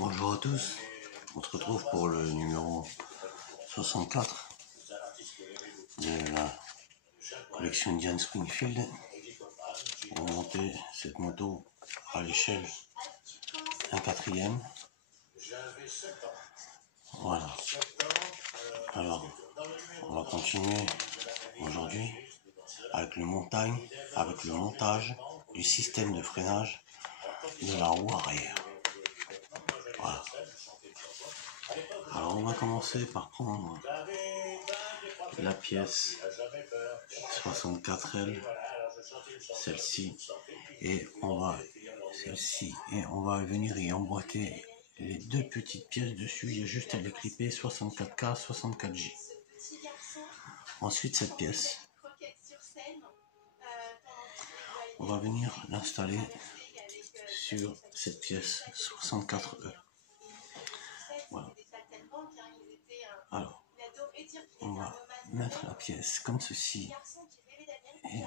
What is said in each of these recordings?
Bonjour à tous, on se retrouve pour le numéro 64 de la collection Indian Springfield. On va monter cette moto à l'échelle 1/4. Voilà. Alors, on va continuer aujourd'hui avec le montage du système de freinage de la roue arrière. Voilà. Alors on va commencer par prendre la pièce 64L, celle-ci, et on va venir y emboîter les deux petites pièces dessus. Il y a juste à les clipper 64K, 64J. Ensuite cette pièce, on va venir l'installer sur cette pièce 64E. Voilà. Alors, on va mettre la pièce comme ceci et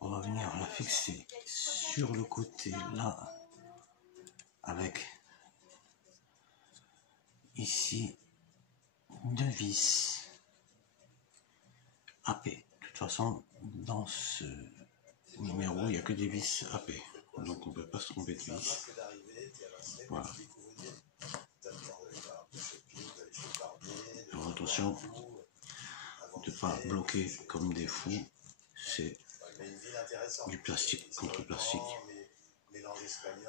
on va venir la fixer sur le côté là avec ici deux vis AP. De toute façon, dans ce numéro, il n'y a que des vis AP, donc on ne peut pas se tromper de vis. Voilà. Alors attention de ne pas bloquer comme des fous, c'est du plastique contre plastique.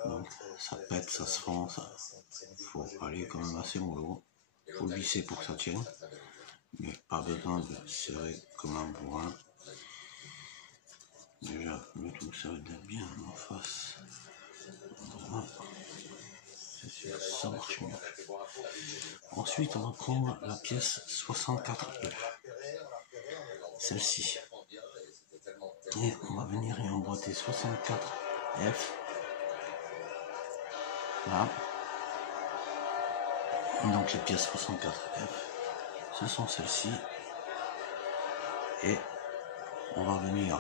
Donc ça pète, ça se fend, il faut aller quand même assez mollo. Il faut le visser pour que ça tienne, mais pas besoin de serrer comme un bourrin. Déjà le tout ça va être bien en face. Voilà. C'est sûr que ça marche mieux. Ensuite on va prendre la pièce 64E, celle-ci, et on va venir y emboîter 64F là. Donc les pièces 64F, ce sont celles-ci, et on va venir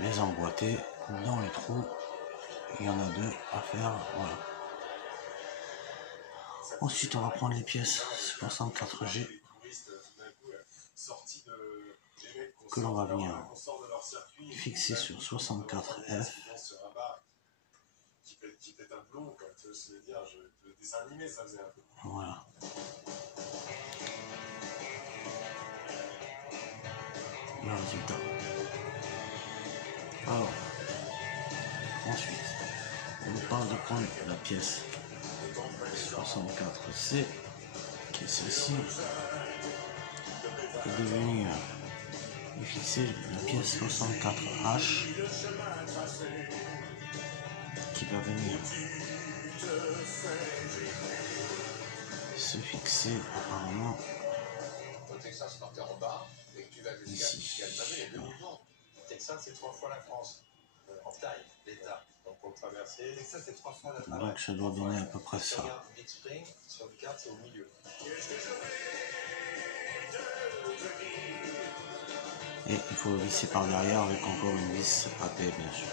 les emboîter dans les trous. Il y en a deux à faire, voilà. Ensuite on va prendre les pièces 64G que l'on va venir fixer sur 64F. Voilà. Le résultat. Alors, ensuite, on parle de prendre la pièce 64C, qui est celle-ci, et de venir y fixer la pièce 64H, qui va venir se fixer apparemment ici. Texas, c'est 3 fois la France en taille, l'État. Donc pour le traverser, Texas, c'est 3 fois la taille. Donc ça doit donner à peu près ça. Regarde Big Spring, sur une carte, c'est au milieu. Et il faut visser par derrière avec encore une vis AP, bien sûr.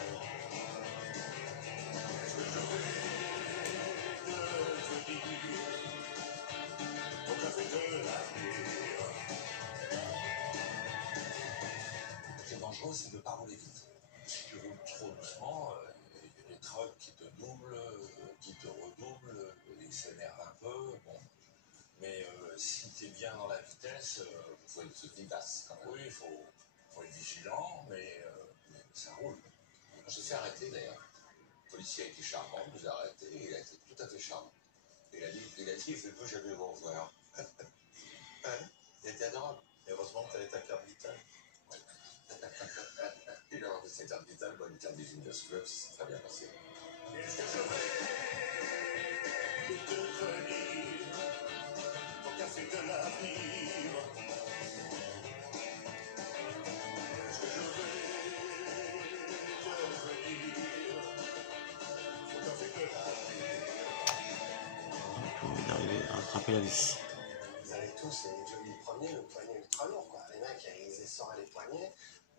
Ce qui est dangereux, c'est de ne pas rouler vite. Si tu roules trop doucement, il y a des trucks qui te doublent, qui te redoublent, ils s'énervent un peu. Bon. Mais si tu es bien dans la vitesse, il faut être vivace quand même. Oui, il faut être vigilant, mais ça roule. Je fait arrêter d'ailleurs. Le policier a été charmant, il nous a arrêtés, il a été tout à fait charmant. Il a dit, il veut jamais vous revoir. Il était adorable. Et heureusement que tu avais ta carte vitale. Il a rendu sa carte vitale, une carte des Genius Club, ça s'est très bien passé. D'arriver à attraper la vis. Ils avaient tous le poignet ultra lourd, quoi. Les mecs, ils essoraient les poignets.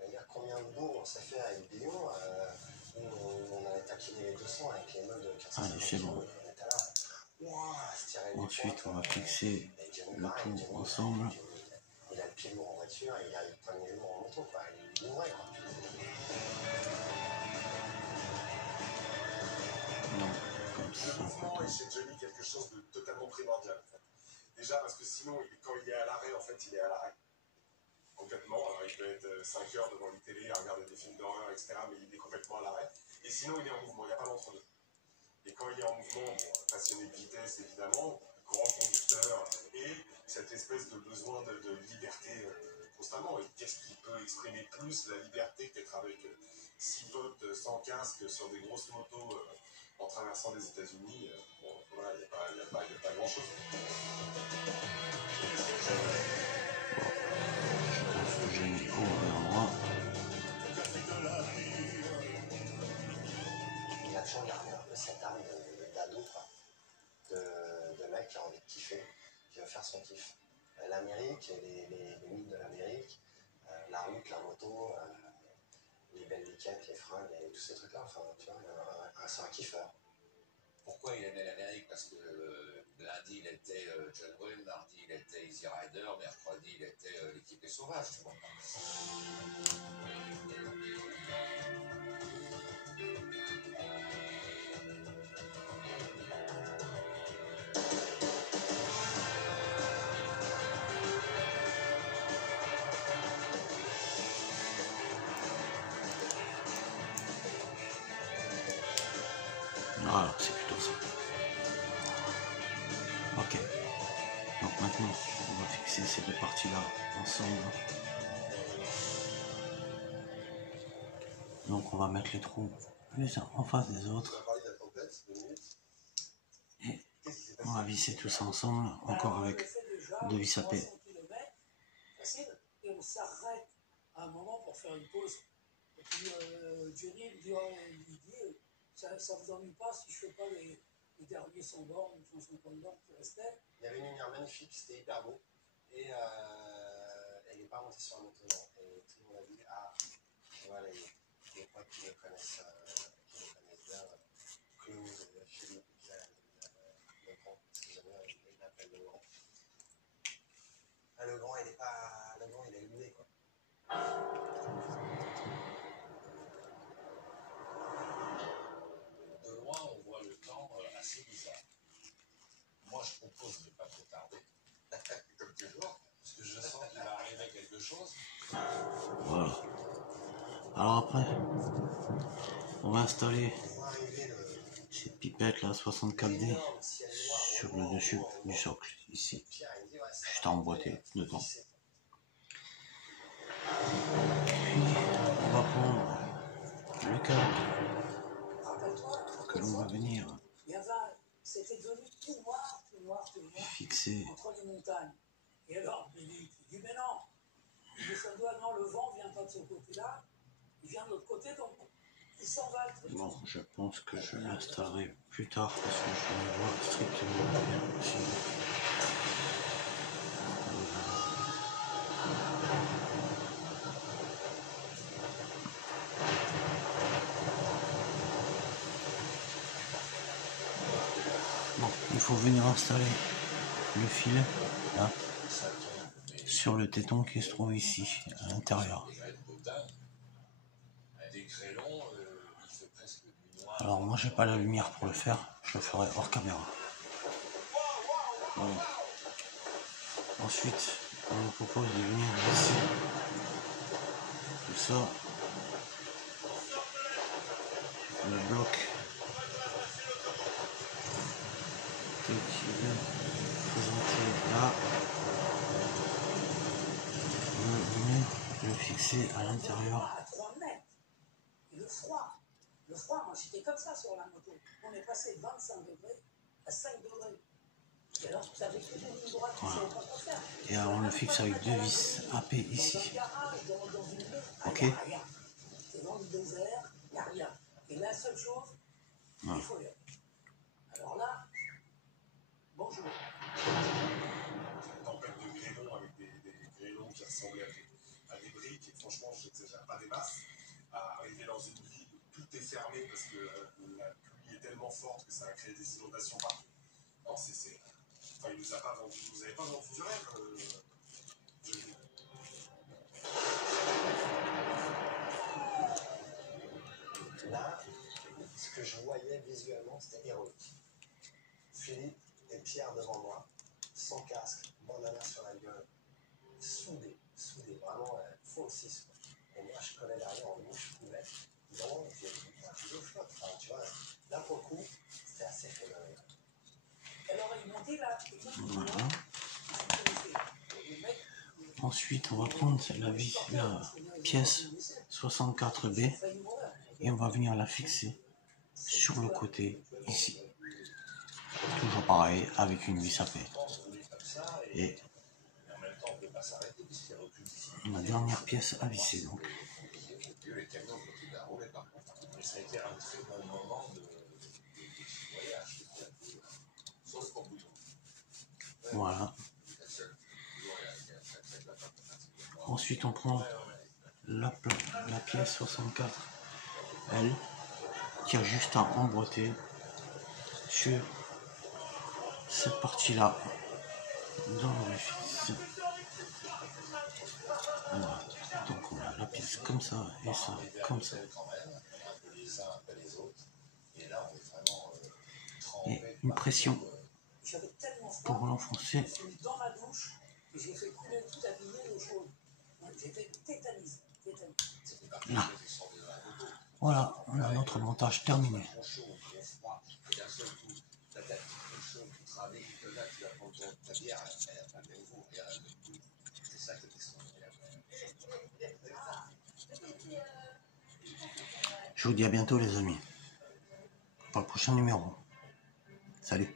Il y a combien de bourgs on s'est fait avec Billon où on avait taquiné les 200 avec les meufs de 450 Allez, c'est bon. On était là, Ensuite, on va fixer Et Johnny, le pareil, tout Johnny, ensemble. il a le pied lourd en voiture et il a le poignet lourd en moto, quoi. Il est bourré, quoi. Donc, comme Le ça, mouvement est chez Johnny quelque chose de totalement primordial. En fait. Déjà parce que sinon, quand il est à l'arrêt, en fait, il est à l'arrêt. Complètement. Alors il peut être 5 heures devant une télé à regarder des films d'horreur, etc. Mais il est complètement à l'arrêt. Et sinon, il est en mouvement. Il n'y a pas d'entre-deux. Et quand il est en mouvement, bon, passionné de vitesse, évidemment, grand conducteur, et cette espèce de besoin de liberté constamment. Et qu'est-ce qui peut exprimer plus la liberté qu'être avec 6 potes sans casque sur des grosses motos en traversant les États-Unis. Bon, voilà, il n'y a pas grand-chose. je pense que j'ai mis au mauvais endroit. Il a toujours gardé un peu cette âme d'ado, quoi. De mec qui a envie de kiffer, qui veut faire son kiff. L'Amérique, les mythes de l'Amérique, la route, la moto, les belles liquettes, les fringues et tous ces trucs-là. Enfin, tu vois, c'est un kiffeur. Pourquoi il aimait l'Amérique? Parce que lundi il était John Wayne, mardi il était Easy Rider, mercredi il était l'équipe des sauvages, tu vois. Voilà, c'est plutôt ça. Ok. Donc maintenant, on va fixer ces deux parties-là ensemble. Donc on va mettre les trous les uns en face des autres. Et on va visser tout ça ensemble, encore avec 2 vis à paix. Et on s'arrête à un moment pour faire une pause. Et puis Johnny lui dit ça vous ennuie pas si je fais pas les derniers 100 bornes, 150 bornes qui restaient? Il y avait une lumière magnifique, c'était hyper beau. Et elle n'est pas montée sur la moto, non. Et tout le monde a dit, ah, tu vois, les potes qui me connaissent bien, Claude, Philippe, Legrand, excusez-moi, il m'appelle Legrand. Ah, Legrand, il est pas. Legrand, il est allumé, quoi. De loin, on voit le temps assez bizarre. Moi, je propose de ne pas trop tarder, comme toujours, parce que je sens qu'il va arriver quelque chose. Voilà. Alors après, on va installer ces pipettes là 64D sur le dessus du socle ici, juste à emboîter dedans. Puis on va prendre le câble que l'on va venir C'était devenu tout noir, tout noir, tout noir, fixer entre les montagnes. Et alors, il dit mais non, il dit ça doit, non, le vent vient pas de ce côté-là, il vient de l'autre côté, donc il s'en va. Bon, je pense que je l'installerai plus tard parce que je ne vois strictement rien ici. Bon, il faut venir installer le fil là sur le téton qui se trouve ici à l'intérieur. Alors moi j'ai pas la lumière pour le faire, je le ferai hors caméra. Voilà. Ensuite on nous propose de venir visser tout ça, le bloc qui est présenté là, on va venir le fixer à l'intérieur. À 3 mètres. Et le froid, moi j'étais comme ça sur la moto. On est passé de 25 degrés à 5 degrés. Et alors, vous savez que j'ai une droite, Voilà. je ne sais pas quoi faire. Et alors on le fixe avec 2 vis AP ici. Dans une ville, Ok. il n'y a rien. C'est dans le désert, il n'y a rien. Et la seule chose, il faut l'air. Alors là, bonjour. Une tempête de grêlons avec des grêlons qui ressemblaient à des briques, et franchement, je n'exagère pas des masses. À arriver dans une ville où tout est fermé parce que la pluie est tellement forte que ça a créé des inondations partout. Non, nous a pas vendu, vous avez pas vendu du rêve. Là, ce que je voyais visuellement, c'était héroïque. Philippe et Pierre devant moi, sans casque, bandana sur la gueule, soudés, vraiment full 6. Et moi, je collais derrière en mouche pouvait. Non, j'ai dit, je flotte. Enfin, tu vois, là, pour le coup, c'était assez phénoménal. Alors, il montait là. Voilà. Ensuite, on va prendre la pièce 64B et on va venir la fixer sur le côté ici. Toujours pareil, avec une vis à paix. Et la dernière pièce à visser donc. Ça a été un très bon moment de voyage. Voilà. Ensuite, on prend la pièce 64 L qui a juste à emboîter sur cette partie-là dans l'orifice. Voilà. Donc on a la pièce comme ça et ça comme ça. Et une pression pour l'enfoncer. Dans ma douche, j'ai fait couler tout abîmé l'eau chaude. J'étais tétanisé. Là. Voilà, on a notre montage terminé. Je vous dis à bientôt les amis, pour le prochain numéro. Salut.